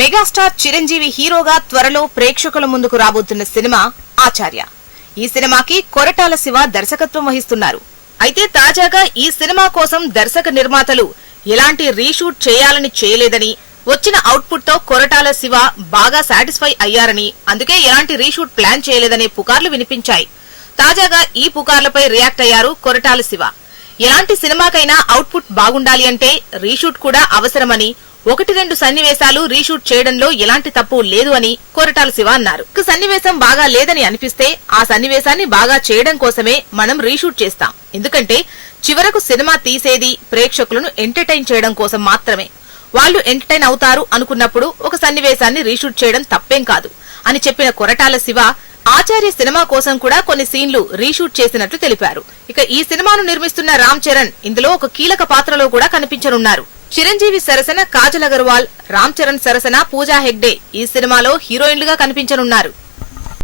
Megastar Chiranjeevi హీరోగా త్వరలో ప్రేక్షకుల ముందుకు రాబోతున్న సినిమా ఆచార్య. ఈ సినిమాకి కొరటాల శివ దర్శకత్వం వహిస్తున్నారు. అయితే తాజాగా ఈ సినిమా కోసం దర్శక నిర్మాతలు ఎలాంటి రీషూట్ చేయాలని చేయలేదని వచ్చిన అవుట్పుట్తో కొరటాల శివ బాగా సాటిస్ఫై అయ్యారని అందుకే ఎలాంటి రీషూట్ ప్లాన్ చేయలేదనే పుకార్లు వినిపించాయి. తాజాగా ఈ పుకార్లపై రియాక్ట్ అయ్యారు కొరటాల శివ. ఎలాంటి సినిమాకైనా అవుట్పుట్ బాగుండాలి అంటే రీషూట్ కూడా అవసరమని ఒకటి రెండు సన్నివేశాలు రీషూట్ చేయడంలో ఎలాంటి తప్పు లేదు అని కొరటాల శివ అన్నారు. ఒక సన్నివేశం బాగా లేదని అనిపిస్తే ఆ సన్నివేశాన్ని బాగా చేయడం కోసమే మనం రీషూట్ చేస్తాం. ఎందుకంటే చివరకు సినిమా తీసేది ప్రేక్షకులను ఎంటర్టైన్ చేయడం కోసం మాత్రమే. వాళ్ళు ఎంటర్టైన్ అవుతారు అనుకున్నప్పుడు ఒక సన్నివేశాన్ని రీషూట్ చేయడం తప్పేం కాదు అని చెప్పిన కొరటాల శివ ఆచార్య సినిమా కోసం కూడా కొన్ని సీన్లు రీషూట్ చేసినట్లు తెలిపారు. ఇక ఈ సినిమాను నిర్మిస్తున్న రామ్ చరణ్ ఇందులో ఒక కీలక పాత్రలో కూడా కనిపించనున్నారు. చిరంజీవి సరసన కాజల్ అగర్వాల్ రామ్ చరణ్ సరసన పూజా హెగ్డే ఈ సినిమాలో హీరోయిన్లుగా కనిపించనున్నారు.